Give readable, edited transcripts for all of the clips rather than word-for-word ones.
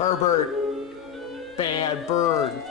Herbert. Bad bird.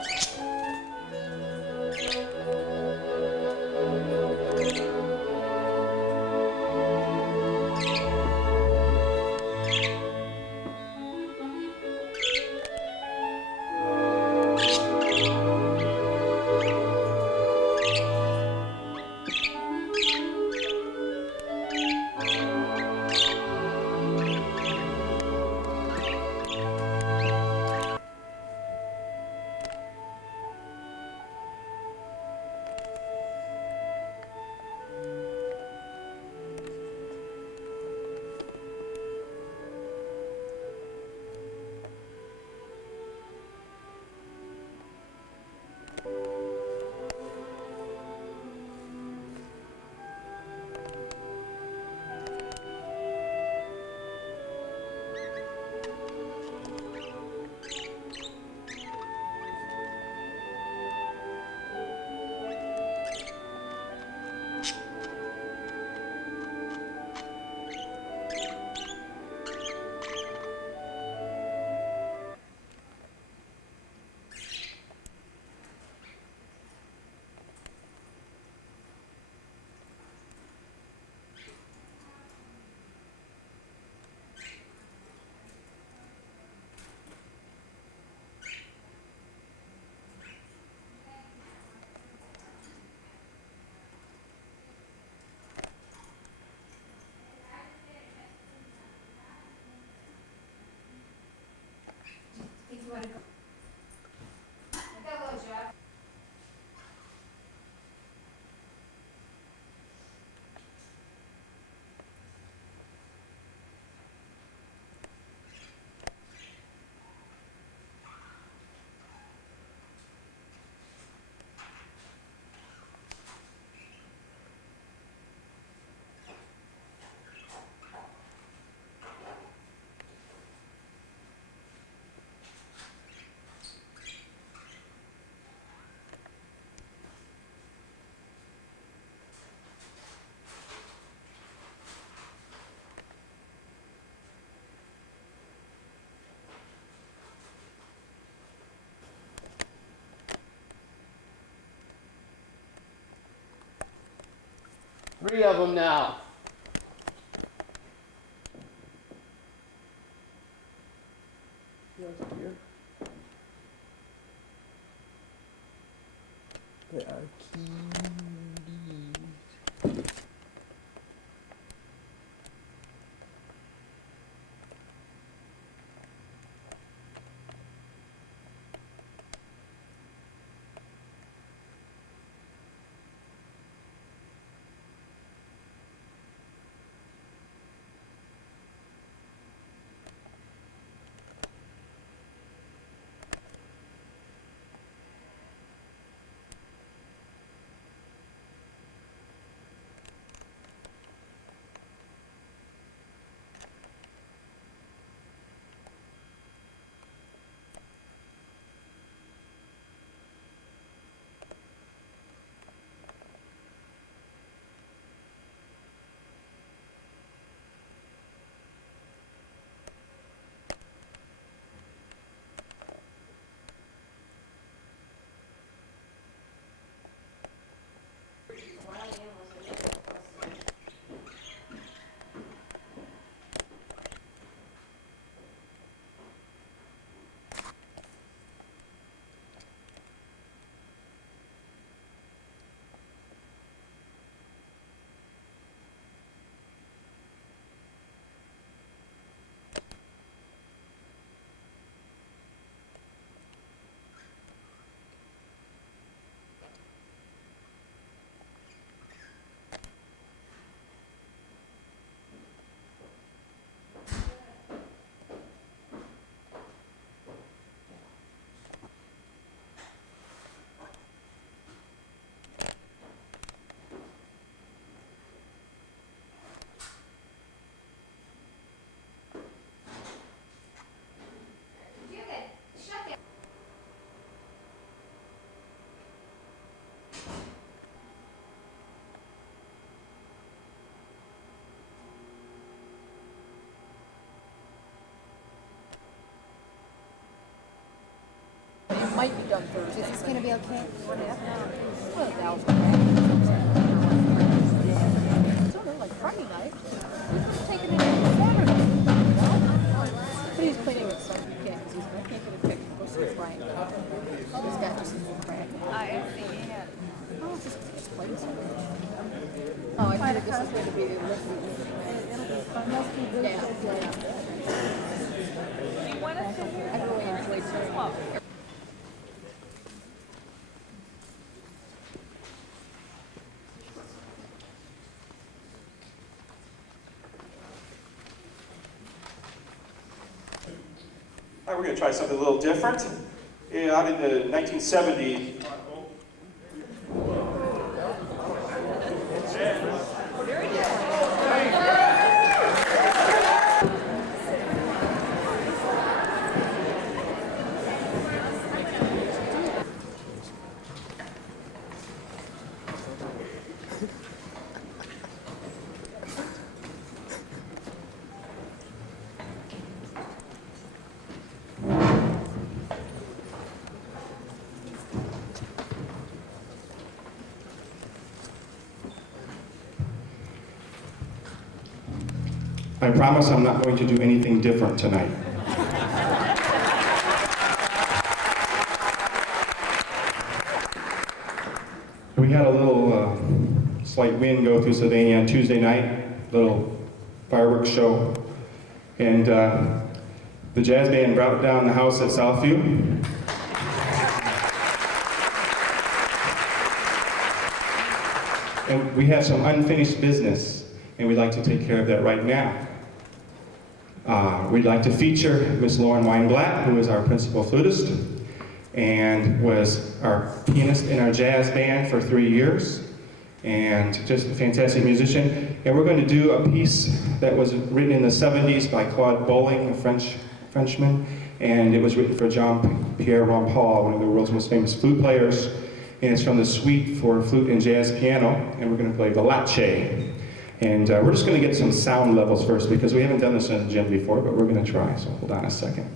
Three of them now. Yes, dear. They are cuties. might be done Thursday. Is this going to be okay? Well, that was okay. So they're like Friday night. We're taking it in Saturday. But he's cleaning it so he can't. Because I can't get a picture. Go see Frank. He's got just a crack. I see. Oh, it's just playing so much. Oh, I think this is going to be the yeah. I really enjoyed it. All right, we're going to try something a little different. Out in the 1970s, I promise I'm not going to do anything different tonight. We had a little slight wind go through Sylvania on Tuesday night, little fireworks show, and the jazz band brought down the house at Southview. And we have some unfinished business, and we'd like to take care of that right now. We'd like to feature Miss Lauren Weinblatt, who is our principal flutist, and was our pianist in our jazz band for 3 years, and just a fantastic musician. And we're going to do a piece that was written in the 70s by Claude Bolling, a Frenchman, and it was written for Jean-Pierre Rampal, one of the world's most famous flute players, and it's from the suite for flute and jazz piano, and we're going to play the Lache. And we're just going to get some sound levels first because we haven't done this in the gym before, but we're going to try, so hold on a second.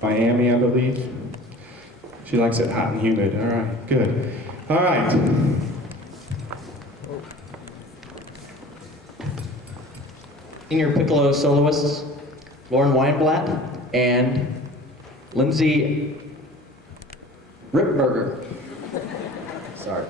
Miami, I believe. She likes it hot and humid. All right, good. All right. Senior piccolo soloists, Lauren Weinblatt and Lindsay Ripberger. Sorry.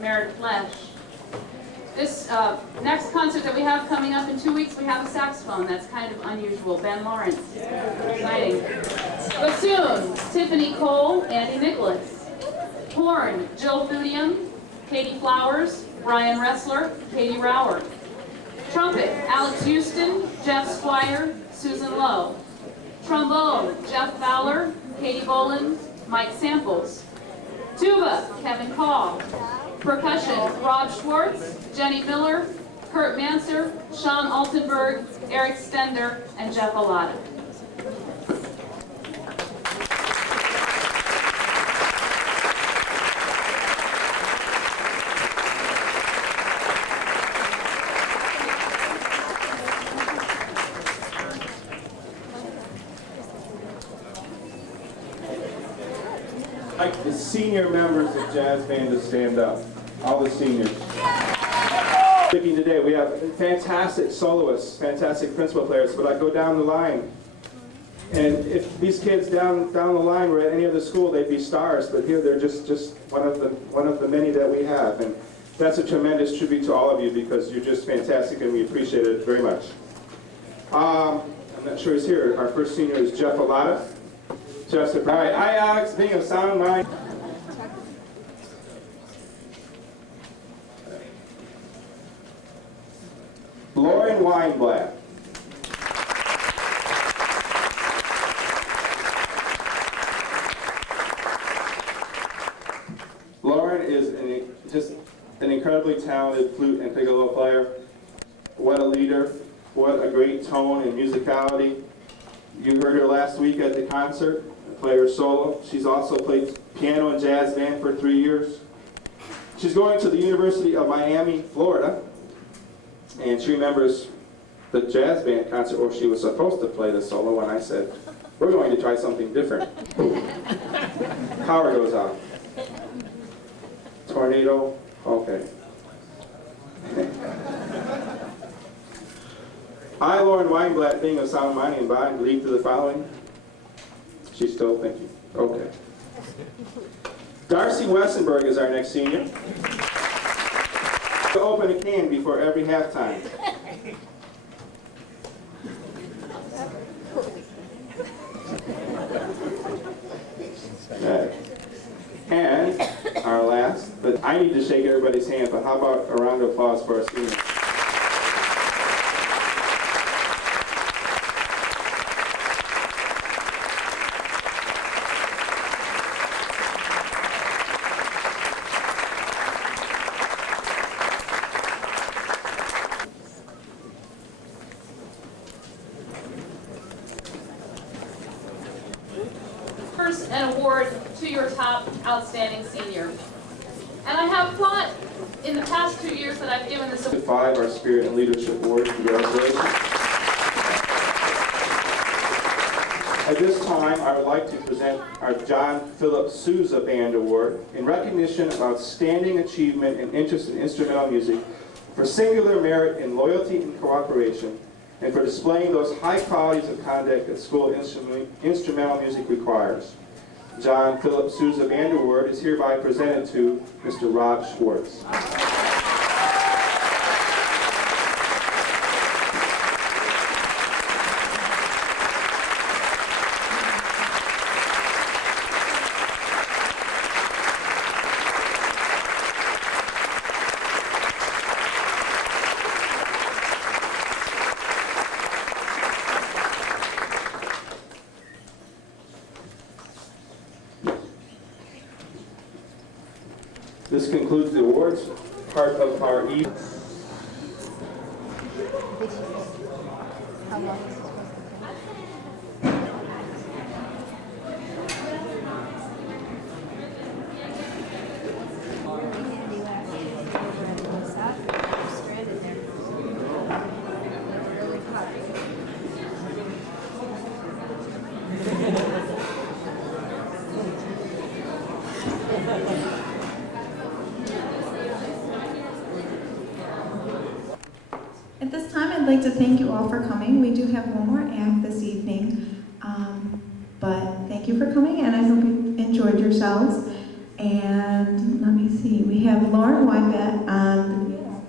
Merit Flesh. This next concert that we have coming up in 2 weeks, we have a saxophone. That's kind of unusual. Ben Lawrence. Exciting. Bassoon, Tiffany Cole, Andy Nicholas. Horn, Jill Thudium, Katie Flowers, Brian Ressler, Katie Rower. Trumpet, Alex Houston, Jeff Squire, Susan Lowe. Trombone, Jeff Fowler, Katie Boland, Mike Samples. Tuba, Kevin Call. Percussion, Rob Schwartz, Jenny Miller, Kurt Manser, Sean Altenberg, Eric Stender, and Jeff Alada. I'd like the senior members of jazz band to stand up. All the seniors. Speaking today, we have fantastic soloists, fantastic principal players, but I go down the line. And if these kids down the line were at any other school, they'd be stars, but here they're just one of the many that we have. And that's a tremendous tribute to all of you because you're just fantastic and we appreciate it very much. I'm not sure he's here. Our first senior is Jeff Alada. Jeff's all right, hi Alex, being of sound mind. Lauren Weinblatt. Lauren is just an incredibly talented flute and piccolo player. What a leader, what a great tone and musicality. You heard her last week at the concert, play her solo. She's also played piano and jazz band for 3 years. She's going to the University of Miami, Florida, and she remembers the jazz band concert where she was supposed to play the solo when I said, we're going to try something different. Power goes out. Tornado, okay. I, Lauren Weinblatt, being of sound mind and body, believe to the following. She's still thinking. Okay. Darcy Wessenberg is our next senior. To open a can before every halftime. Okay. And our last, but I need to shake everybody's hand, but how about a round of applause for our seniors? First, an award to your top outstanding senior. And I have thought in the past 2 years that I've given this award. 5, our Spirit and Leadership Award. Congratulations. At this time, I would like to present our John Philip Sousa Band Award in recognition of outstanding achievement and interest in instrumental music, for singular merit in loyalty and cooperation, and for displaying those high qualities of conduct that school instrumental music requires. John Philip Sousa Band Award is hereby presented to Mr. Rob Schwartz. This concludes the awards part of our evening. How long is this supposed to take? At this time, I'd like to thank you all for coming. We do have one more act this evening, but thank you for coming, and I hope you enjoyed yourselves. And let me see, we have Lauren Weinblatt on the piano.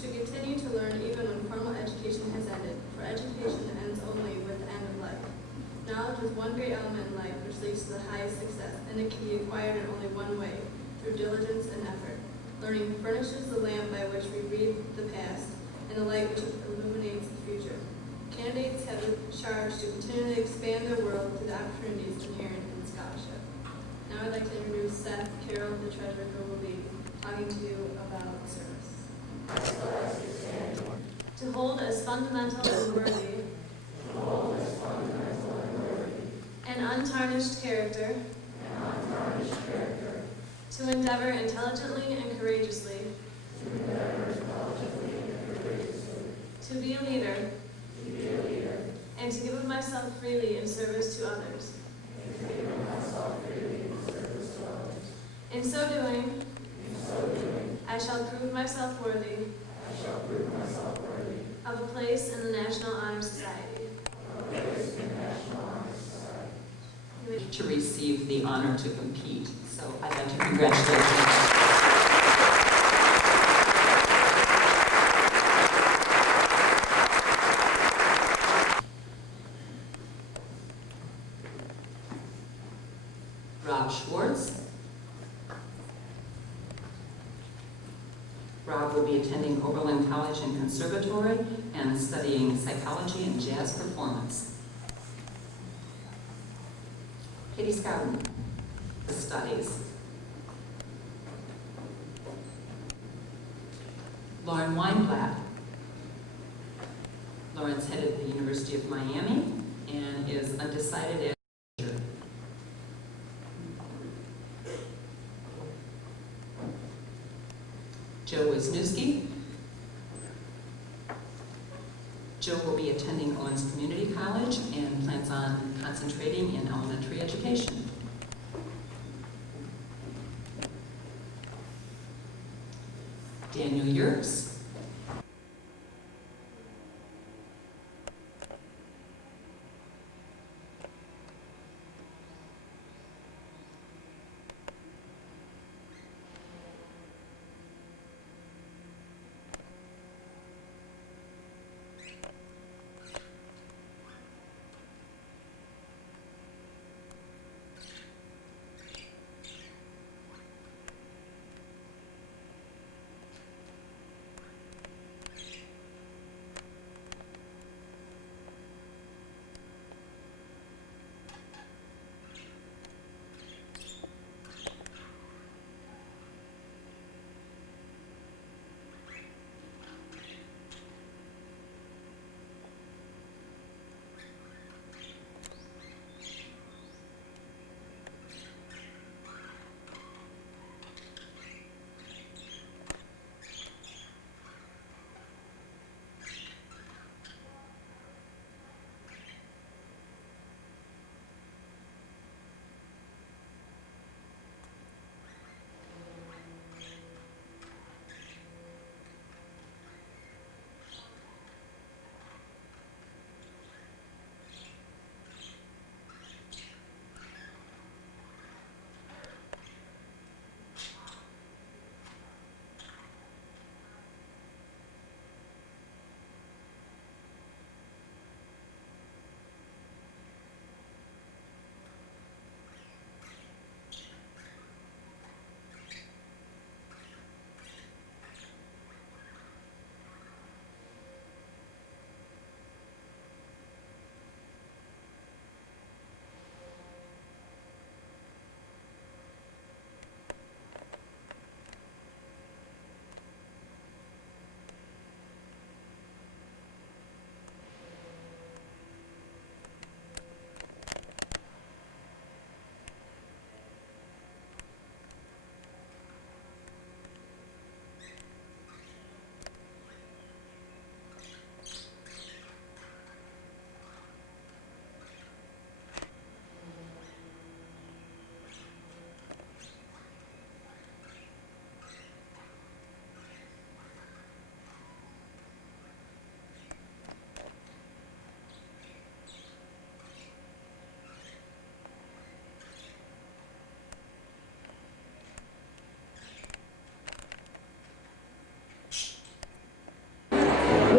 should continue to learn even when formal education has ended, for education ends only with the end of life. Knowledge is one great element in life which leads to the highest success, and it can be acquired in only one way, through diligence and effort. Learning furnishes the lamp by which we read the past, and the light which illuminates the future. Candidates have the charge to continually expand their world through the opportunities inherent in scholarship. Now I'd like to introduce Seth Carroll, the treasurer, who will be talking to you about service. To hold as fundamental and worthy an untarnished character, to endeavor intelligently and courageously, to be a leader, and to give of myself freely in service to others. In so doing, I shall prove myself worthy of a place in the National Honor Society. To receive the honor to compete. So I'd like to congratulate you. Rob Schwartz. Rob will be attending Oberlin College and Conservatory and studying psychology and jazz performance. Katie Scouten, the studies. Lauren Weinblatt. Lauren's headed the University of Miami and is undecided as teacher. Joe Wisniewski. Joe will be attending Owens Community College and plans on concentrating in elementary education. Daniel Yerkes.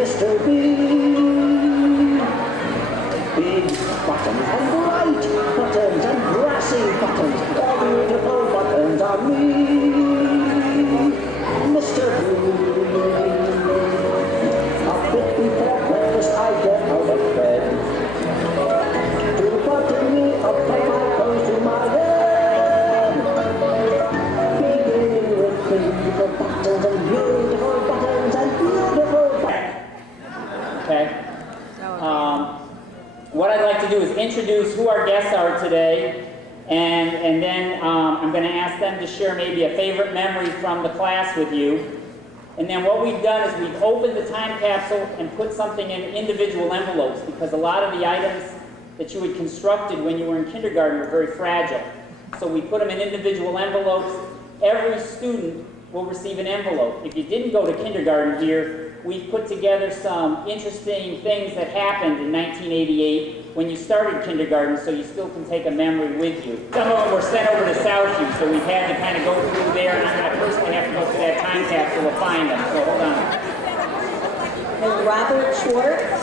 Mr. B. Big buttons and bright buttons and brassy buttons, all beautiful buttons on me, Mr. B. A bit before breakfast I get out of bed to button me up, tie my clothes to my head. Beginning with beautiful buttons and beautiful buttons and beautiful buttons. Okay. What I'd like to do is introduce who our guests are today, and then I'm going to ask them to share maybe a favorite memory from the class with you. And then what we've done is we've opened the time capsule and put something in individual envelopes, because a lot of the items that you had constructed when you were in kindergarten are very fragile. So we put them in individual envelopes. Every student will receive an envelope. If you didn't go to kindergarten here, we've put together some interesting things that happened in 1988 when you started kindergarten, so you still can take a memory with you. Some of them were sent over to Southview, so we've had to kind of go through there, and I'm going to personally have to go through that time capsule to find them, so hold on. And Robert Schwartz,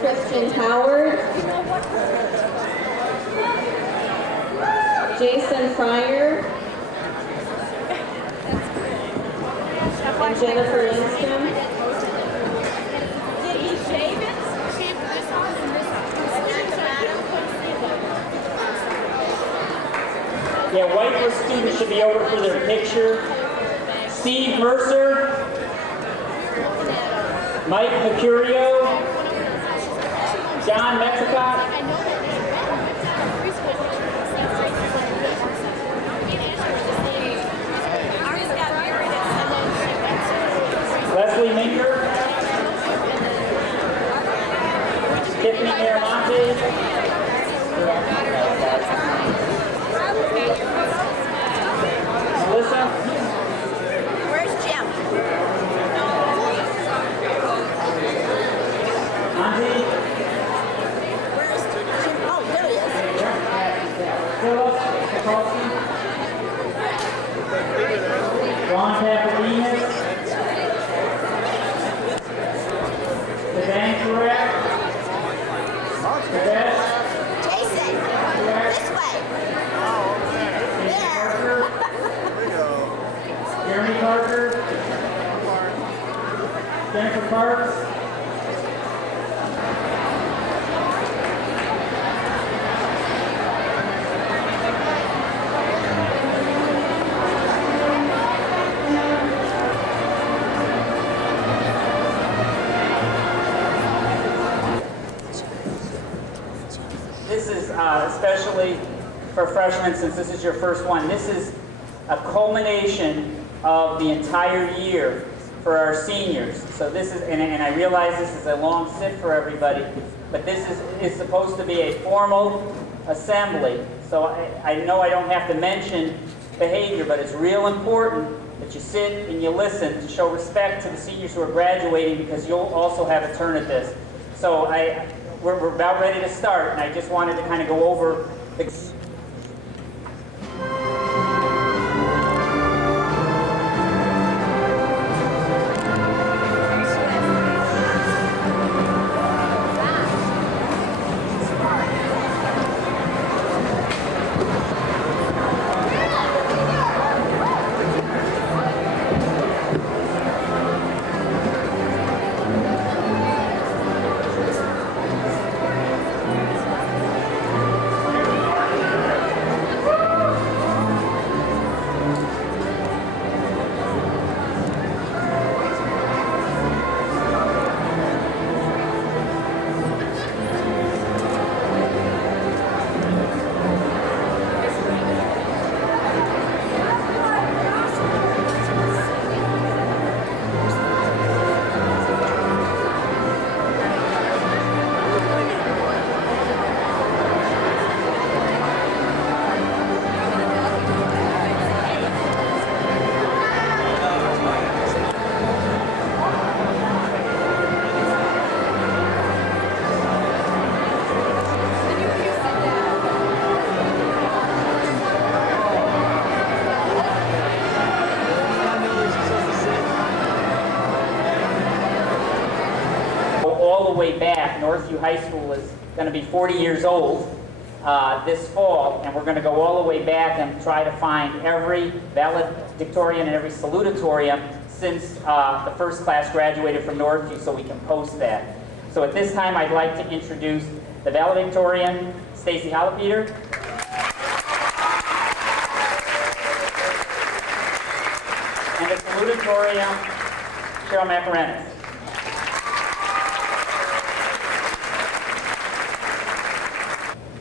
Christian Howard, Jason Fryer, and Jennifer Lindstrom. Did he shave it? Shampoo this off and this off. Yeah, Whitehurst students should be over for their picture. Steve Mercer, Mike Mercurio, John Mexicott, Leslie Minker, Tiffany Miramonte, Melissa. Where's Jim? Auntie. Where's Jim? Oh, there he is. Phyllis Mikulski. Ron Papadines. Van Correct. Cadet. Jason, this way. There. Jeremy Parker. Jennifer Parks. This is especially for freshmen, since this is your first one. This is a culmination of the entire year for our seniors. So this is, and I realize this is a long sit for everybody, but this is supposed to be a formal assembly. So I know I don't have to mention behavior, but it's real important that you sit and you listen to show respect to the seniors who are graduating, because you'll also have a turn at this. So we're about ready to start, and I just wanted to kind of go over the... back. Northview High School is going to be 40 years old this fall, and we're going to go all the way back and try to find every valedictorian and every salutatorian since the first class graduated from Northview, so we can post that. So at this time, I'd like to introduce the valedictorian, Stacy Hollepeter. And the salutatorian, Cheryl Macarenas.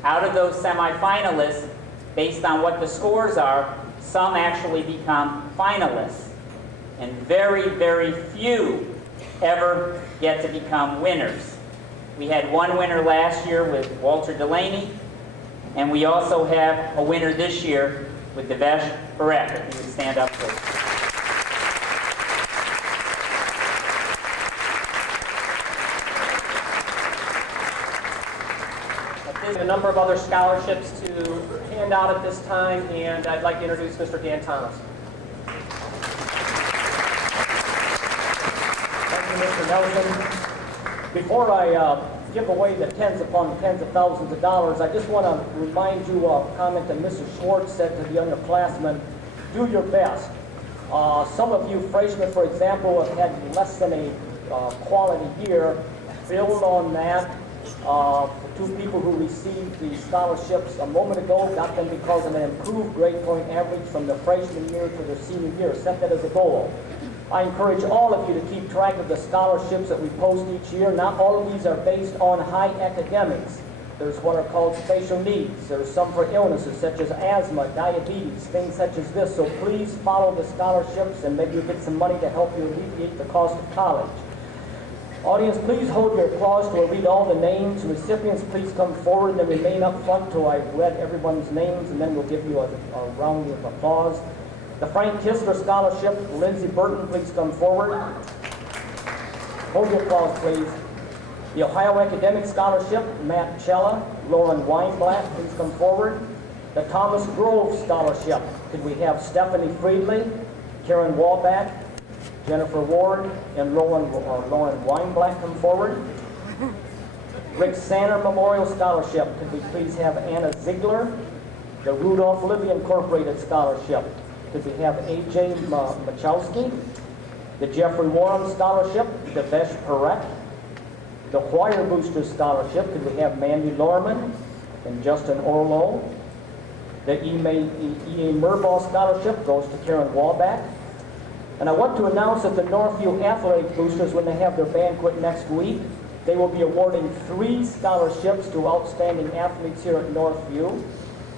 Out of those semifinalists, based on what the scores are, some actually become finalists. And very, very few ever get to become winners. We had one winner last year with Walter Delaney, and we also have a winner this year with Devesh Parekh. If you would stand up, please. There's a number of other scholarships to hand out at this time, and I'd like to introduce Mr. Dan Thomas. Thank you, Mr. Nelson. Before I give away the tens upon tens of thousands of dollars, I just want to remind you of a comment that Mrs. Schwartz said to the underclassmen: do your best. Some of you freshmen, for example, have had less than a quality year. Build on that. Two people who received the scholarships a moment ago got them because of an improved grade point average from the freshman year to their senior year. Set that as a goal. I encourage all of you to keep track of the scholarships that we post each year. Not all of these are based on high academics. There's what are called special needs. There's some for illnesses such as asthma, diabetes, things such as this. So please follow the scholarships, and maybe you'll get some money to help you alleviate the cost of college. Audience, please hold your applause till I read all the names. Recipients, please come forward and remain up front till I've read everyone's names, and then we'll give you a round of applause. The Frank Kistler Scholarship, Lindsay Burton, please come forward. Hold your applause, please. The Ohio Academic Scholarship, Matt Chella, Lauren Weinblatt, please come forward. The Thomas Grove Scholarship, could we have Stephanie Friedley, Karen Wallback, Jennifer Ward, and Lauren Weinblatt come forward. Rick Sanner Memorial Scholarship, could we please have Anna Ziegler? The Rudolph Livy Incorporated Scholarship, could we have A.J. Machowski? The Jeffrey Warren Scholarship, Devesh Parekh. The Choir Booster Scholarship, could we have Mandy Lorman and Justin Orlow? The E.A. Murbaugh Scholarship goes to Karen Wallback. And I want to announce that the Northview Athletic Boosters, when they have their banquet next week, they will be awarding 3 scholarships to outstanding athletes here at Northview.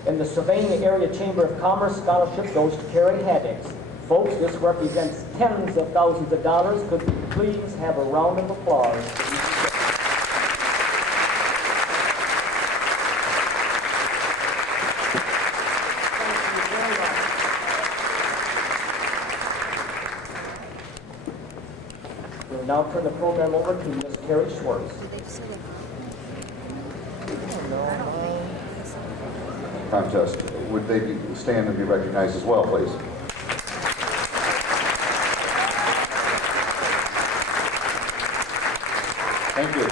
And the Sylvania Area Chamber of Commerce Scholarship goes to Carrie Haddix. Folks, this represents tens of thousands of dollars. Could we please have a round of applause? Now turn the program over to Ms. Carrie Schwartz. Contest. Would they stand and be recognized as well, please? Thank you.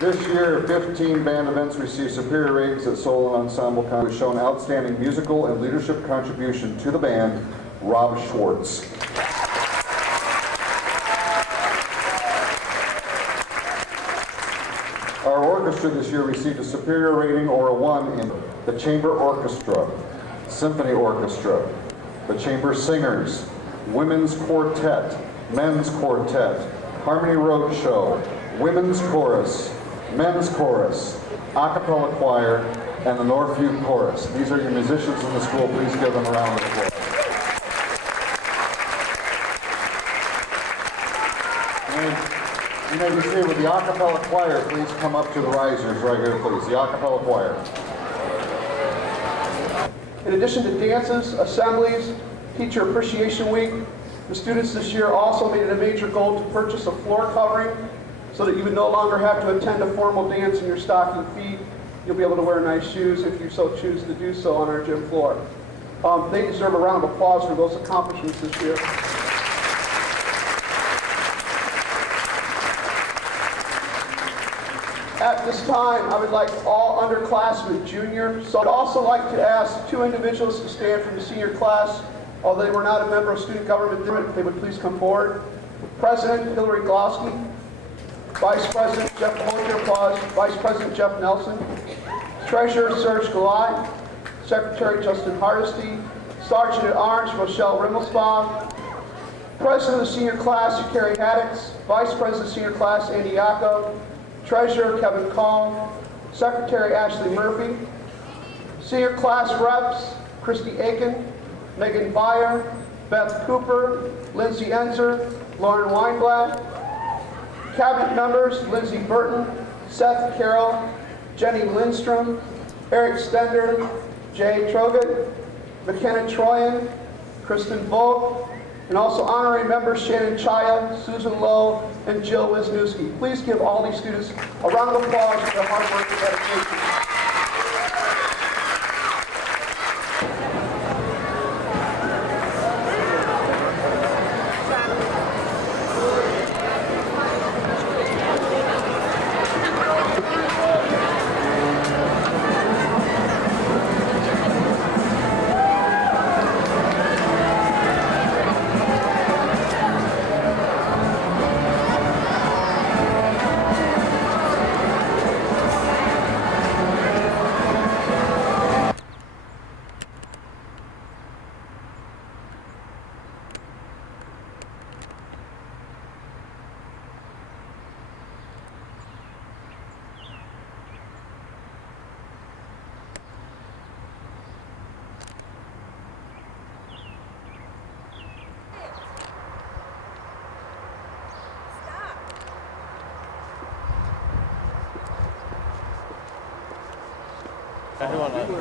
This year, 15 band events received superior ratings at solo and ensemble contests, shown outstanding musical and leadership contribution to the band, Rob Schwartz. Our orchestra this year received a superior rating or a 1 in the Chamber Orchestra, Symphony Orchestra, the Chamber Singers, Women's Quartet, Men's Quartet, Harmony Roadshow, Women's Chorus, Men's Chorus, A Cappella Choir, and the Northview Chorus. These are your musicians in the school. Please give them a round of applause. You may be seated with the a cappella choir. Please come up to the risers right here, please. The a cappella choir. In addition to dances, assemblies, Teacher Appreciation Week, the students this year also made it a major goal to purchase a floor covering so that you would no longer have to attend a formal dance in your stocking feet. You'll be able to wear nice shoes if you so choose to do so on our gym floor. They deserve a round of applause for those accomplishments this year. At this time, I would like all underclassmen, junior, so I'd also like to ask two individuals to stand from the senior class. Although they were not a member of student government, if they would please come forward. President Hillary Glosky, Vice President Jeff, hold your applause, Vice President Jeff Nelson, Treasurer Serge Galai, Secretary Justin Hardesty, Sergeant at Arms Rochelle Rimmelsbaum, President of the senior class Carrie Haddix, Vice President of senior class Andy Yacco, Treasurer Kevin Call, Secretary Ashley Murphy, senior class reps Christy Aiken, Megan Byer, Beth Cooper, Lindsay Enzer, Lauren Weinblatt, Cabinet members Lindsay Burton, Seth Carroll, Jenny Lindstrom, Eric Stender, Jay Trogut, McKenna Troyan, Kristen Volk, and also honorary members Shannon Chaya, Susan Lowe, and Jill Wisniewski. Please give all these students a round of applause for their hard work and dedication.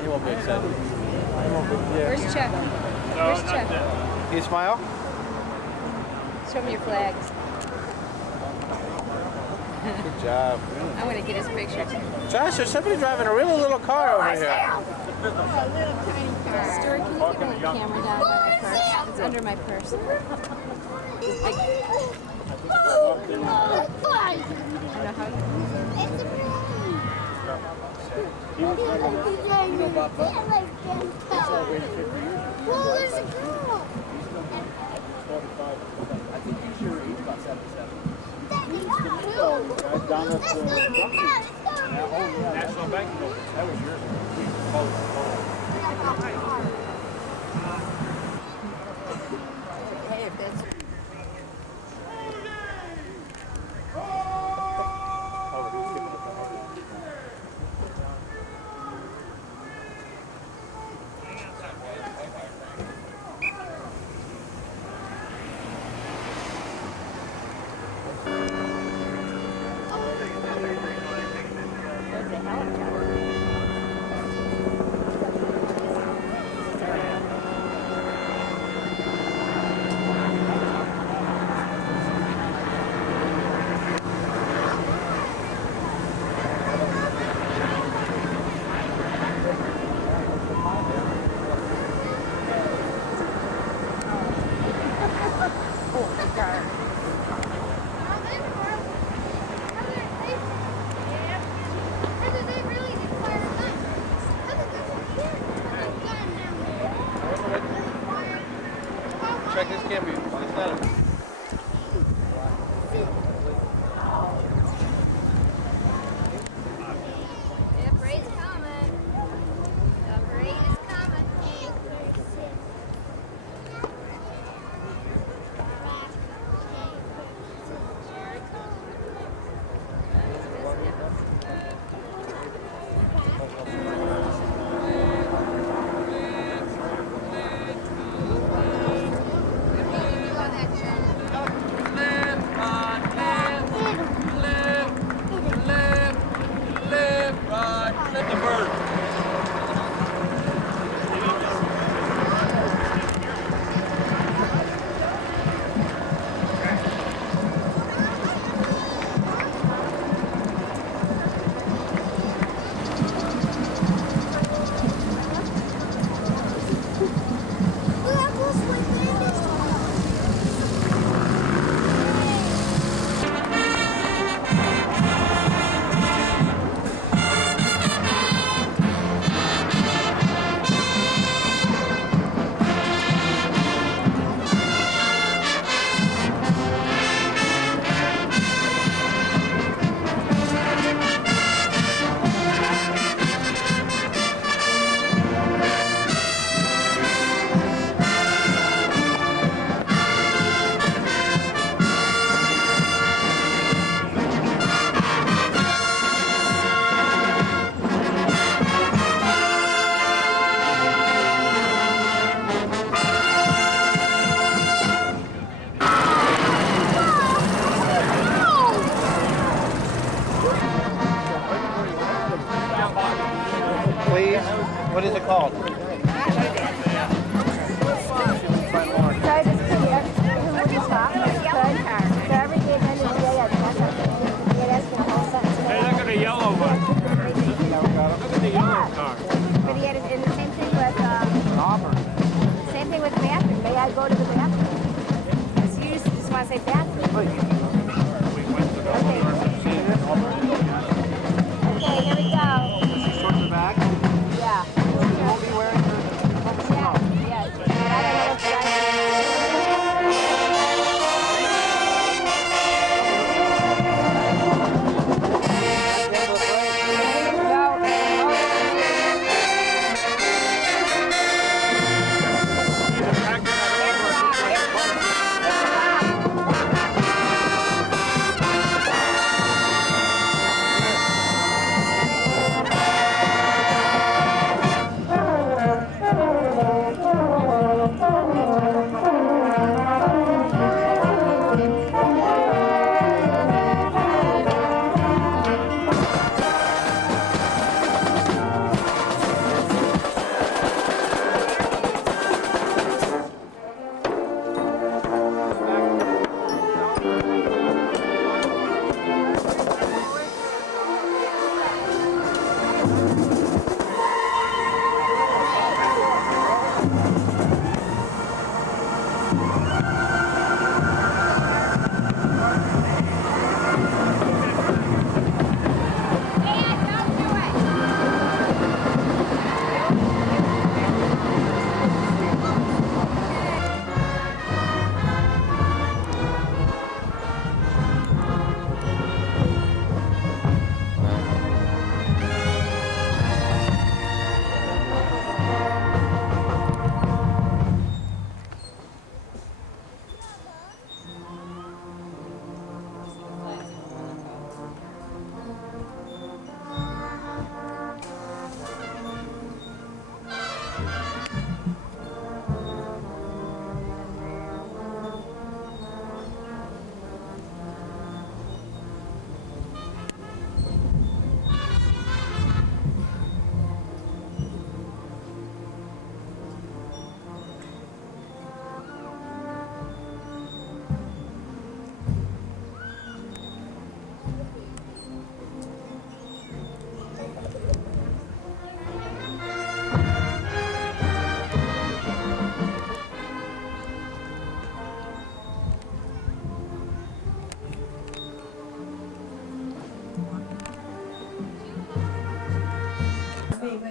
He won't be excited. Where's Chuck? Where's Chuck? Can you smile? Show me your flags. Good job. I want to get his picture. Josh, there's somebody driving a really little car over here. Stuart, can you get my camera down by my purse? It's under my purse. I don't know how you... Well, there's a girl. I think he's your age, about 77. National Bank, that was yours. Hey, if that's... Check this can't be. It's not a... Live on What is it called? Hey, look at the yellow one. Look at the yellow car. But he had it, and the same thing with, same thing with the bathroom. May I go to the bathroom? Because you just want to say bathroom. Okay, here we go. Towards the back? Yeah. You won't be wearing your Yeah, but I don't know if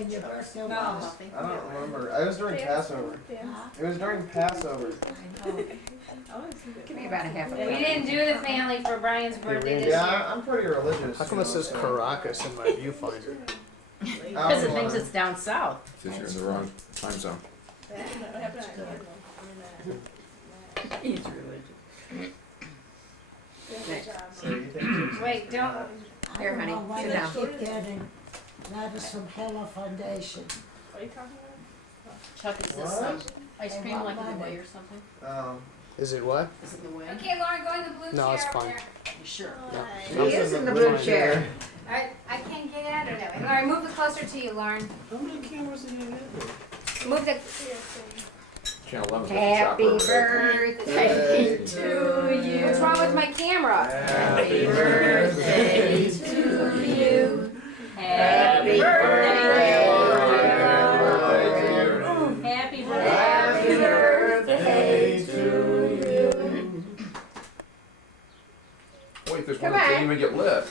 When your birthday was. I don't remember. It was during Passover. It was during Passover. Give me about a half a We didn't do the family for Brian's birthday this year. Yeah, I'm pretty religious. How come it says Caracas in my viewfinder? Because it thinks it's down south. Since you're in the wrong time zone. He's religious. Wait, don't. Here, honey, Why sit they down. keep getting letters from Hella Foundation. What are you talking about? Chuck, is this some ice cream like in the way or something? Is it what? Is it the way? Okay, Lauren, go in the blue chair. No, it's over fine. there. You sure? No. He is in the blue chair. Alright, I can't get at her that way. Lauren, move it closer to you, Lauren. How many cameras do you have? Move the. Channel 11's got the Happy chopper right birthday to you. What's wrong with my camera? Happy birthday to you. Happy birthday. Happy birthday to you. Wait, there's Come one that on. didn't even get lit.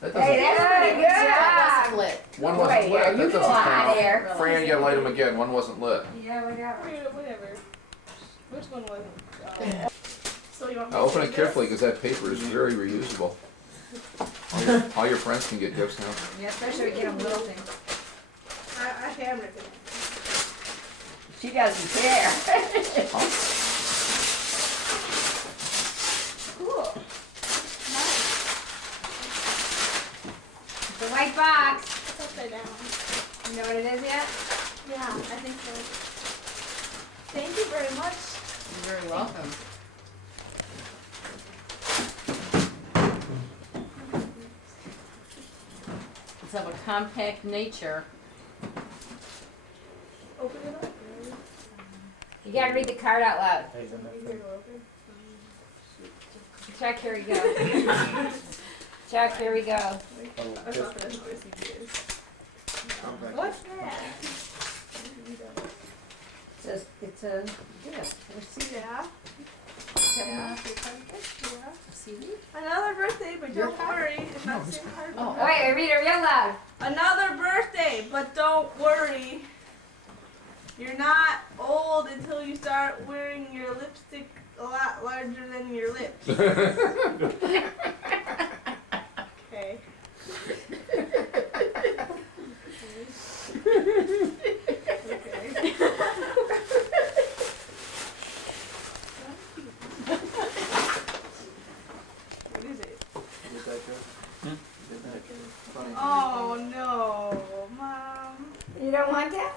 That doesn't, Hey, that's pretty good. That wasn't lit. one wasn't Wait, lit. are you That doesn't fly count. there? Fran, you gotta light them again. One wasn't lit. Yeah, whatever. Whatever. Which one wasn't? So you want me Now to open do it carefully this? because that paper is very reusable. All your friends can get gifts now. Yeah, especially we get them little things. I have it. She doesn't care. Cool. Nice. The white box. It's upside down. You know what it is yet? Yeah, I think so. Thank you very much. You're very welcome. It's of a compact nature. You gotta read the card out loud. Chuck, here we go. Chuck, here we go. What's that? It's a Yeah. CD. Another birthday, but don't worry. It's not the same card. Oh, wait, read it real loud. Another birthday, but don't worry. You're not old until you start wearing your lipstick a lot larger than your lips. Okay. What is it? Oh no, Mom. You don't want that?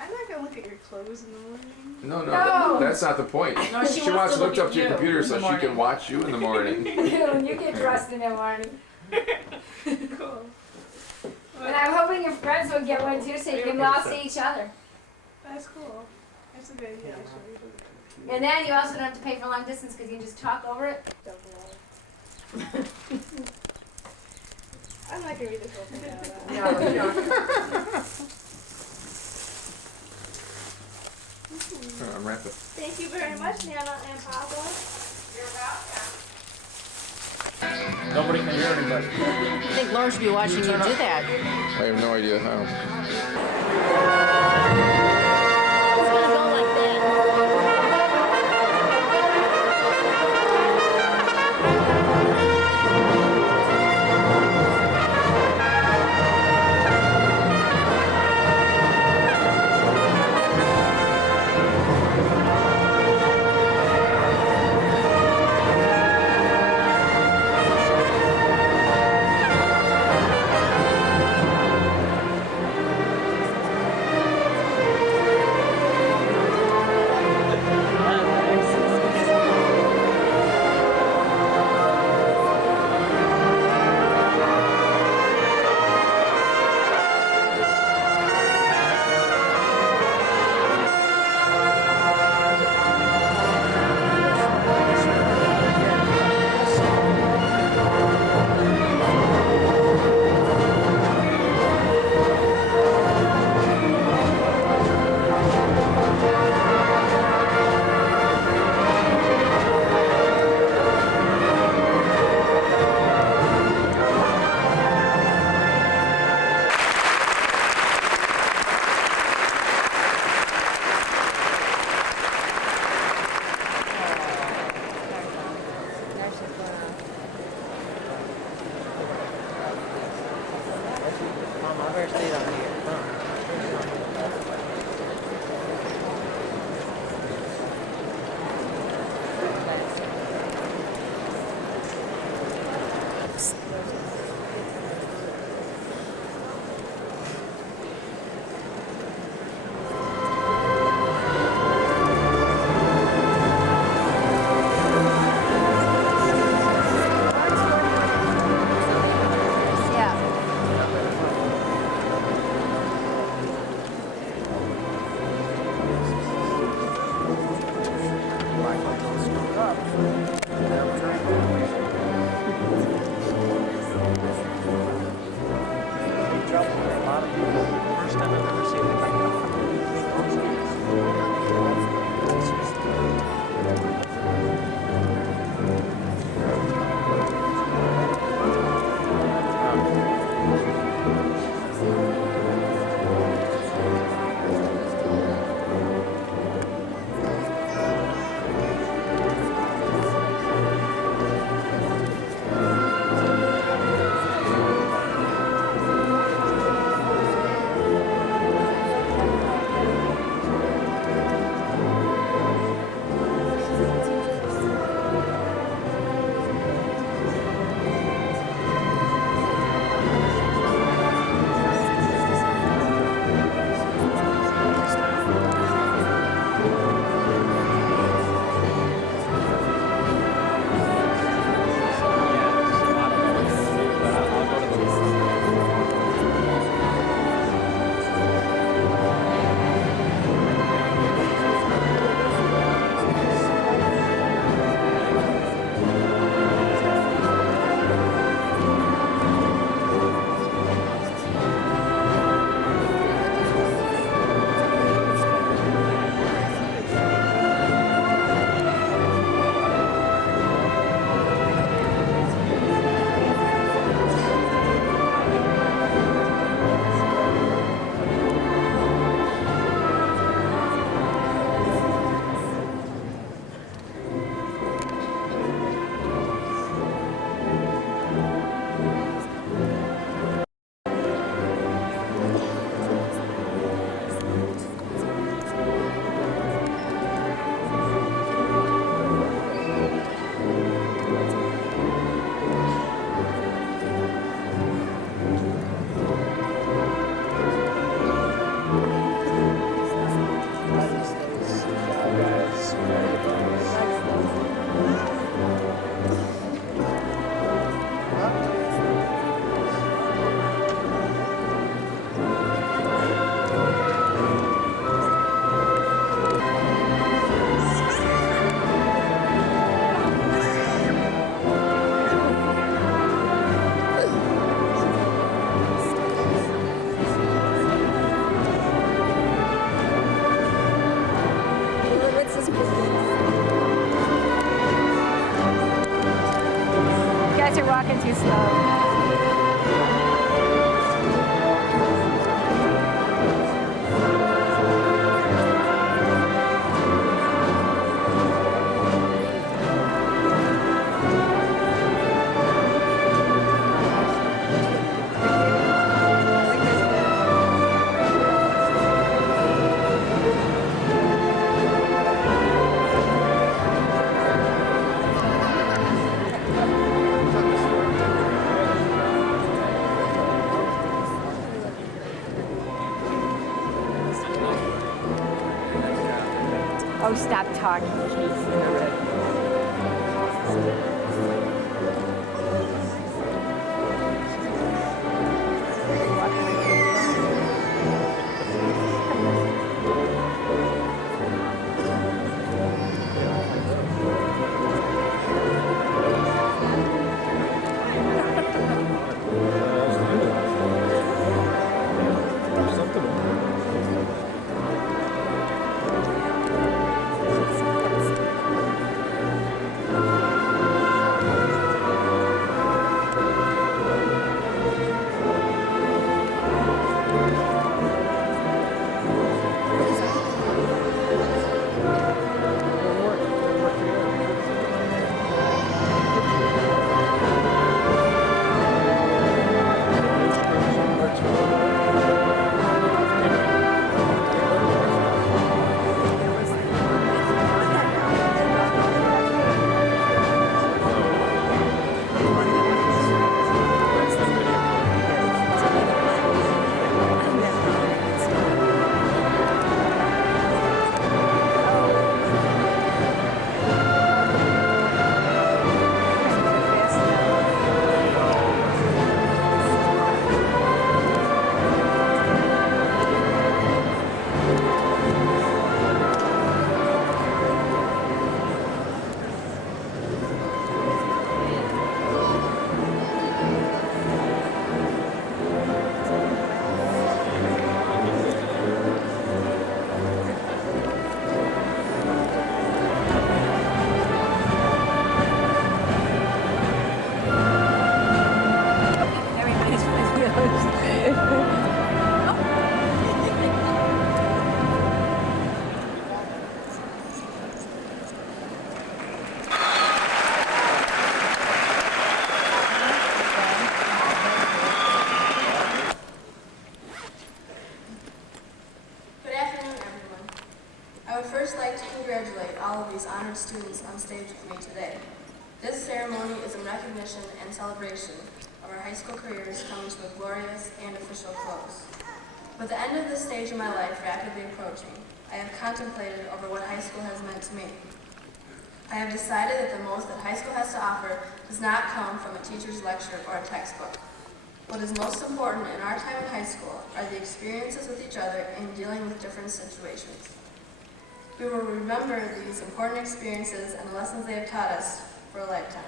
I'm not gonna look at your clothes in the morning. No, No. that's not the point. No, she wants to look up to your computer in so the she can watch you in the morning. When you get dressed in the morning. Cool. And I'm hoping your friends will get one too so you can all see each other. That's cool. That's a good idea, actually. And then you also don't have to pay for long distance because you can just talk over it. I'm not gonna read this whole thing out loud. No, you don't. I'm rapid. Thank you very much, Nana and Papa. You're welcome. Nobody can hear anybody. I think Lauren should be watching you do that. I have no idea how. It's gonna go like that. guys are walking too slow. Oh, stop talking, Casey. honored students on stage with me today. This ceremony is a recognition and celebration of our high school careers coming to a glorious and official close. With the end of this stage of my life rapidly approaching, I have contemplated over what high school has meant to me. I have decided that the most that high school has to offer does not come from a teacher's lecture or a textbook. What is most important in our time in high school are the experiences with each other in dealing with different situations. We will remember these important experiences and the lessons they have taught us for a lifetime.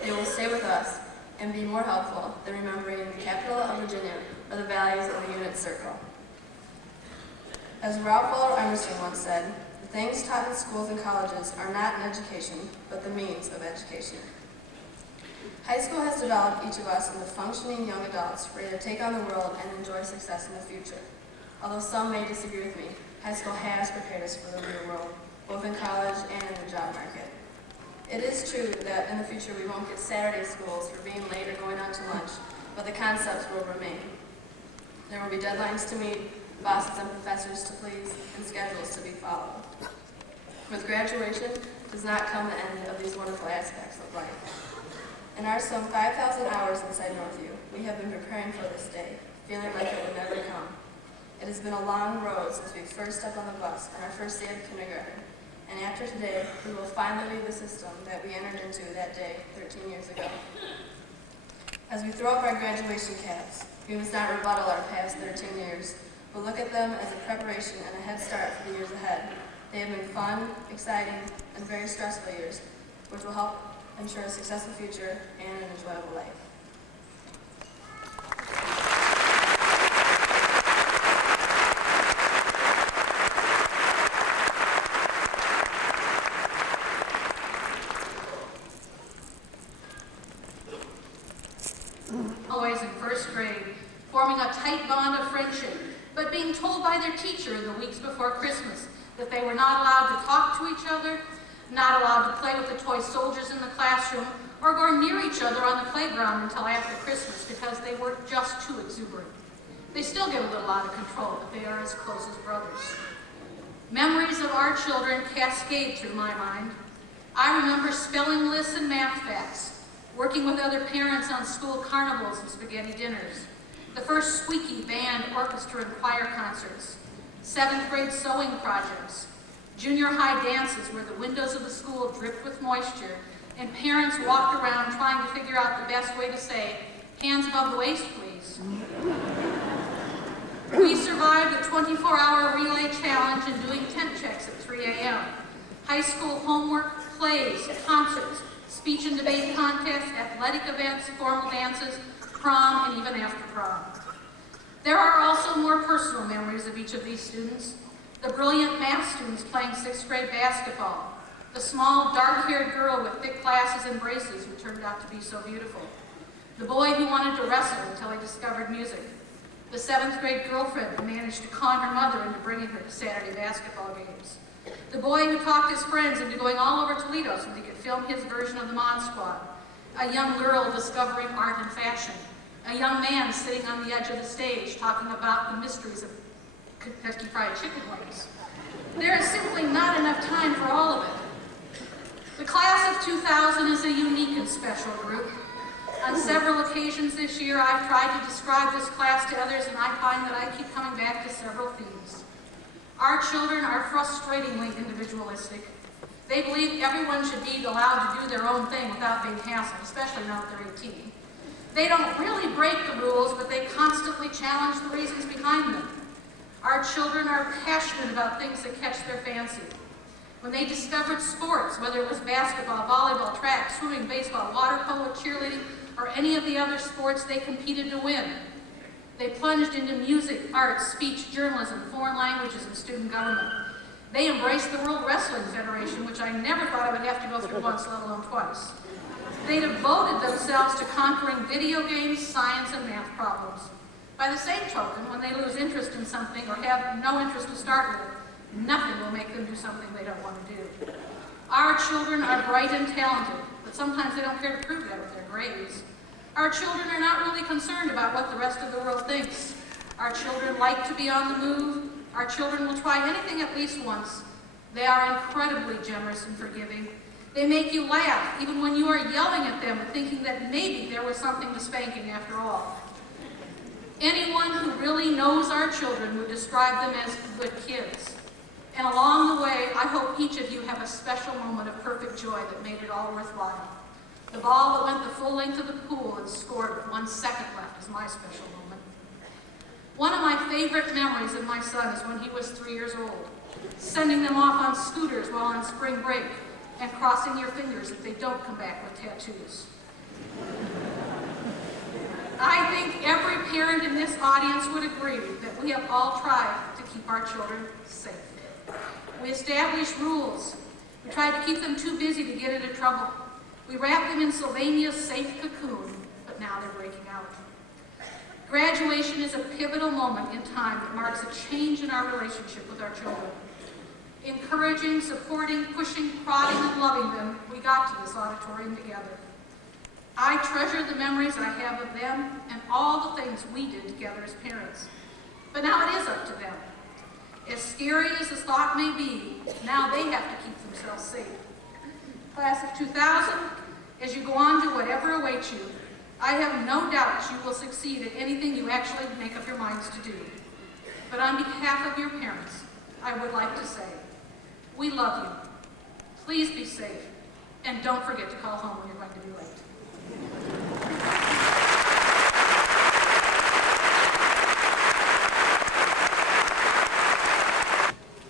They will stay with us and be more helpful than remembering the capital of Virginia or the values of the unit circle. As Ralph Waldo Emerson once said, the things taught in schools and colleges are not an education, but the means of education. High school has developed each of us into functioning young adults ready to take on the world and enjoy success in the future. Although some may disagree with me, high school has prepared us for the real world, both in college and in the job market. It is true that in the future we won't get Saturday schools for being late or going out to lunch, but the concepts will remain. There will be deadlines to meet, bosses and professors to please, and schedules to be followed. With graduation does not come the end of these wonderful aspects of life. In our some 5,000 hours inside Northview, we have been preparing for this day, feeling like it would never come. It has been a long road since we first stepped on the bus on our first day of kindergarten, and after today, we will finally leave the system that we entered into that day 13 years ago. As we throw up our graduation caps, we must not rebuttal our past 13 years, but look at them as a preparation and a head start for the years ahead. They have been fun, exciting, and very stressful years, which will help ensure a successful future and an enjoyable life. a tight bond of friendship, but being told by their teacher in the weeks before Christmas that they were not allowed to talk to each other, not allowed to play with the toy soldiers in the classroom, or go near each other on the playground until after Christmas because they were just too exuberant. They still get a little out of control, but they are as close as brothers. Memories of our children cascade through my mind. I remember spelling lists and math facts, working with other parents on school carnivals and spaghetti dinners, the first squeaky band, orchestra, and choir concerts, 7th grade sewing projects, junior high dances where the windows of the school dripped with moisture, and parents walked around trying to figure out the best way to say, "Hands above the waist, please." We survived the 24-hour relay challenge and doing tent checks at 3 a.m., high school homework, plays, concerts, speech and debate contests, athletic events, formal dances, prom, and even after prom. There are also more personal memories of each of these students. The brilliant math students playing 6th grade basketball, the small dark-haired girl with thick glasses and braces who turned out to be so beautiful, the boy who wanted to wrestle until he discovered music, the 7th grade girlfriend who managed to con her mother into bringing her to Saturday basketball games, the boy who talked his friends into going all over Toledo so he could film his version of the Mod Squad, a young girl discovering art and fashion, a young man sitting on the edge of the stage talking about the mysteries of Kentucky Fried Chicken wings. There is simply not enough time for all of it. The class of 2000 is a unique and special group. On several occasions this year, I've tried to describe this class to others, and I find that I keep coming back to several themes. Our children are frustratingly individualistic. They believe everyone should be allowed to do their own thing without being hassled, especially now that they're 18. They don't really break the rules, but they constantly challenge the reasons behind them. Our children are passionate about things that catch their fancy. When they discovered sports, whether it was basketball, volleyball, track, swimming, baseball, water polo, cheerleading, or any of the other sports, they competed to win. They plunged into music, art, speech, journalism, foreign languages, and student government. They embraced the World Wrestling Federation, which I never thought I would have to go through once, let alone twice. They devoted themselves to conquering video games, science, and math problems. By the same token, when they lose interest in something or have no interest to start with, nothing will make them do something they don't want to do. Our children are bright and talented, but sometimes they don't care to prove that with their grades. Our children are not really concerned about what the rest of the world thinks. Our children like to be on the move. Our children will try anything at least once. They are incredibly generous and forgiving. They make you laugh, even when you are yelling at them and thinking that maybe there was something to spanking after all. Anyone who really knows our children would describe them as good kids. And along the way, I hope each of you have a special moment of perfect joy that made it all worthwhile. The ball that went the full length of the pool and scored with 1 second left is my special moment. One of my favorite memories of my son is when he was 3 years old, sending them off on scooters while on spring break and crossing your fingers if they don't come back with tattoos. I think every parent in this audience would agree that we have all tried to keep our children safe. We established rules. We tried to keep them too busy to get into trouble. We wrapped them in Sylvania's safe cocoon, but now they're breaking out. Graduation is a pivotal moment in time that marks a change in our relationship with our children. Encouraging, supporting, pushing, prodding, and loving them, we got to this auditorium together. I treasure the memories I have of them and all the things we did together as parents. But now it is up to them. As scary as this thought may be, now they have to keep themselves safe. Class of 2000, as you go on to whatever awaits you, I have no doubt you will succeed at anything you actually make up your minds to do. But on behalf of your parents, I would like to say, we love you. Please be safe, and don't forget to call home when you're going to be late.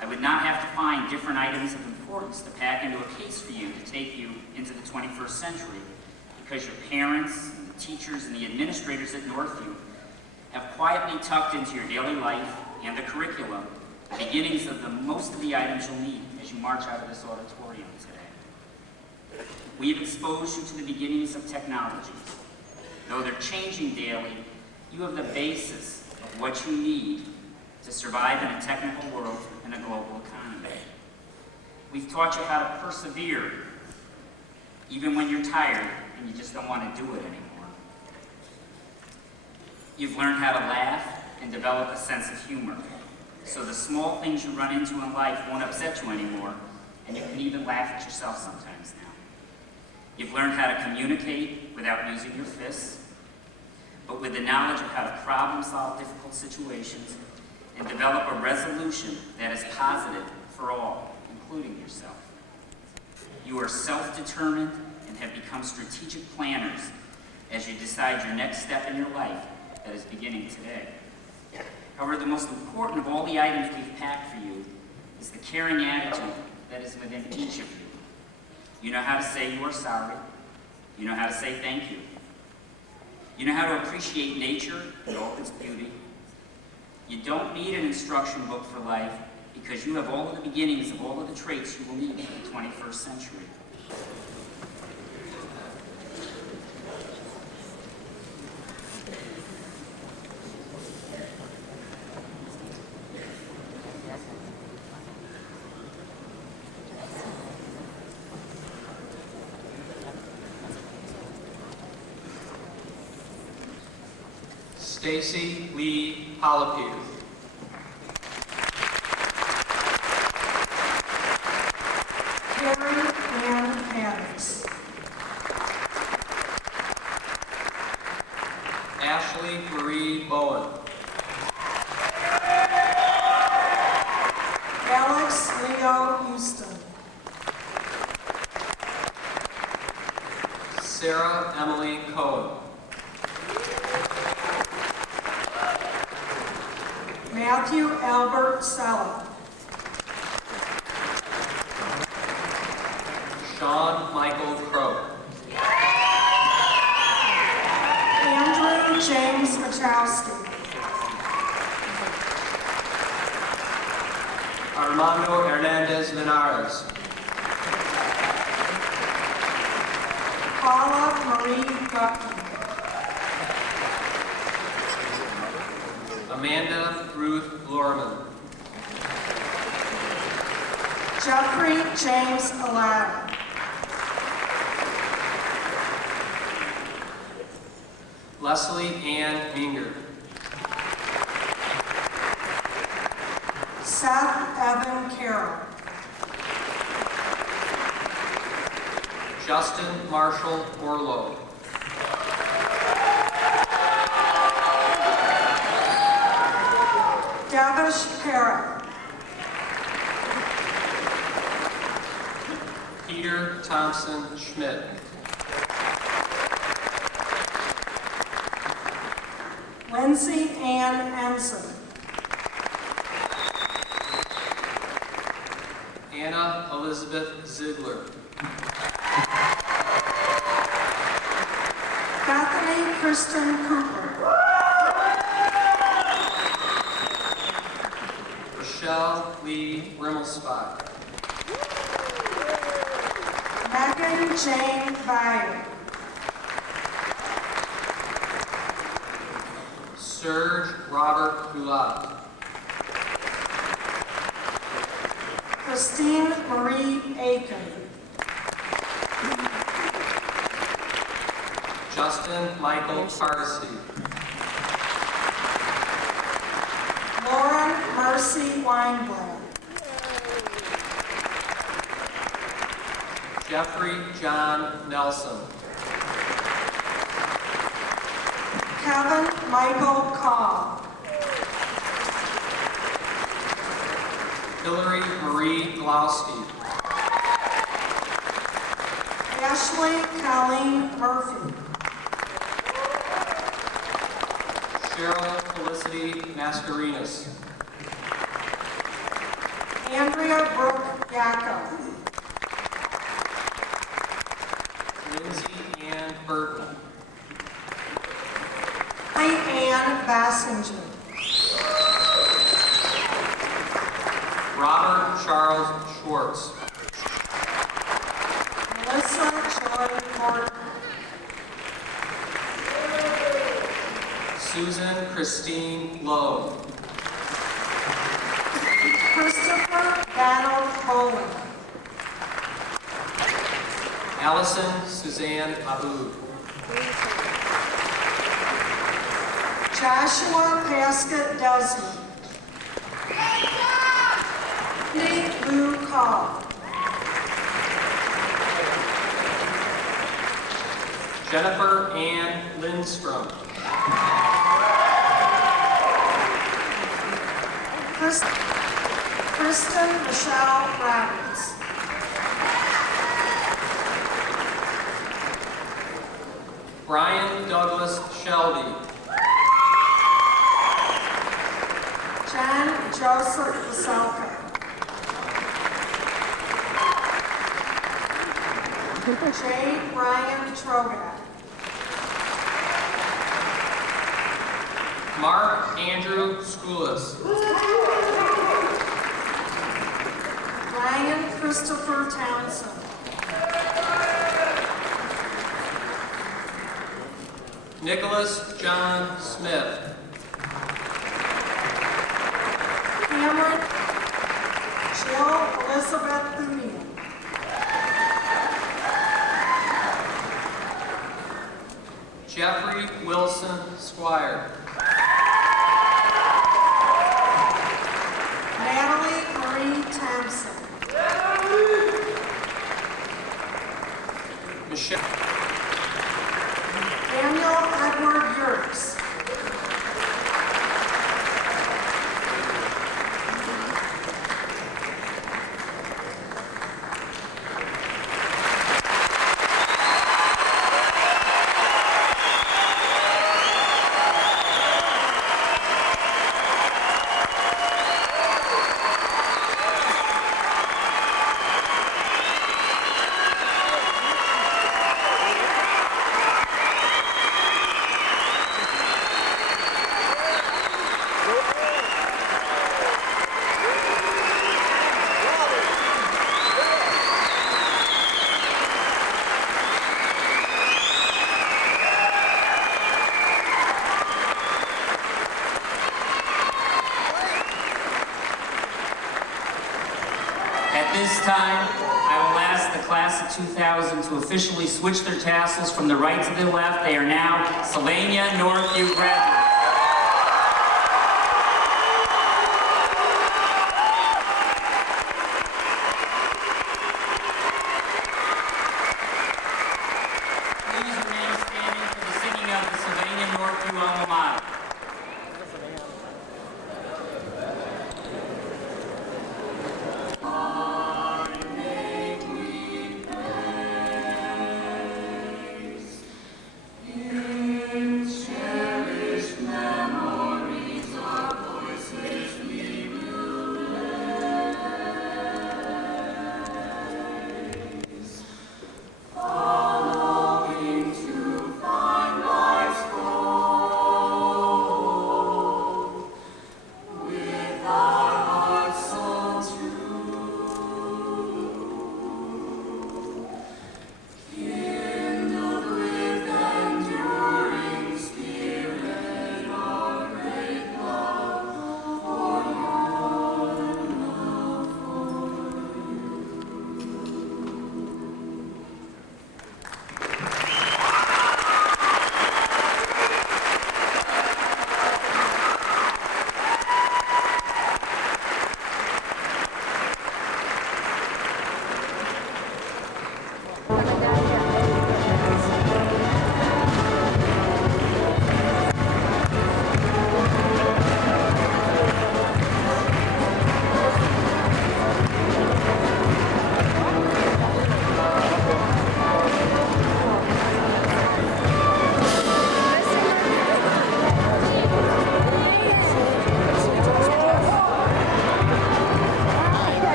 I would not have to find different items of importance to pack into a case for you to take you into the 21st century, because your parents, and the teachers, and the administrators at Northview have quietly tucked into your daily life and the curriculum the beginnings of most of the items you'll need as you march out of this auditorium today. We have exposed you to the beginnings of technologies. Though they're changing daily, you have the basis of what you need to survive in a technical world and a global economy. We've taught you how to persevere, even when you're tired and you just don't want to do it anymore. You've learned how to laugh and develop a sense of humor, so the small things you run into in life won't upset you anymore, and you can even laugh at yourself sometimes now. You've learned how to communicate without using your fists, but with the knowledge of how to problem solve difficult situations and develop a resolution that is positive for all, including yourself. You are self-determined and have become strategic planners as you decide your next step in your life that is beginning today. However, the most important of all the items we've packed for you is the caring attitude that is within each of you. You know how to say you are sorry. You know how to say thank you. You know how to appreciate nature and all its beauty. You don't need an instruction book for life because you have all of the beginnings of all of the traits you will need for the 21st century. Stacy Lee Holopede. Carrie Ann Maddox. Ashley Marie Bowen. Alex Leo Houston. Sarah Emily Cohen. Matthew Albert Sella. Sean Michael Crow. Andrew James Wachowski. Armando Hernandez Linares. Paula Marie Gutman. Amanda Ruth Lorman. Jeffrey James Aladdin. Leslie Ann Minger. Seth Evan Carroll. Justin Marshall Orlow. Davish Parrott. Peter Thompson Schmidt. Lindsay Ann Ensign. Anna Elizabeth Ziegler. Bethany Kristen Cooper. Rochelle Lee Rimmelspach. Megan Jane Byer. Serge Robert Goulat. Christine Marie Aiken. Justin Michael Hardesty. Lauren Mercy Weinblatt. Jeffrey John Nelson. Kevin Michael Cobb. Hillary Marie Glowski. Ashley Colleen Murphy. Cheryl Felicity Mascarenas. Andrea Brooke Yacko. Lindsay Ann Burton. Ann Bassinger. Robert Charles Schwartz. Melissa Joy Morton. Susan Christine Lowe. Christopher Donald Bowen. Allison Suzanne Abu. Joshua Paskett Desmond. Nate Lou Call. Jennifer Ann Lindstrom. Kristen Michelle Roberts. Brian Douglas Shelby. John Joseph Vaselka. J. Brian Trogat. Mark Andrew Schoolis. Ryan Christopher Townsend. Nicholas John Smith. Cameron Jill Elizabeth Dumian. Jeffrey Wilson Squire. Natalie Marie Thompson. Michelle. Daniel Edward Yerkes. At this time, I will ask the class of 2000 to officially switch their tassels from the right to the left. They are now Sylvania Northview graduates.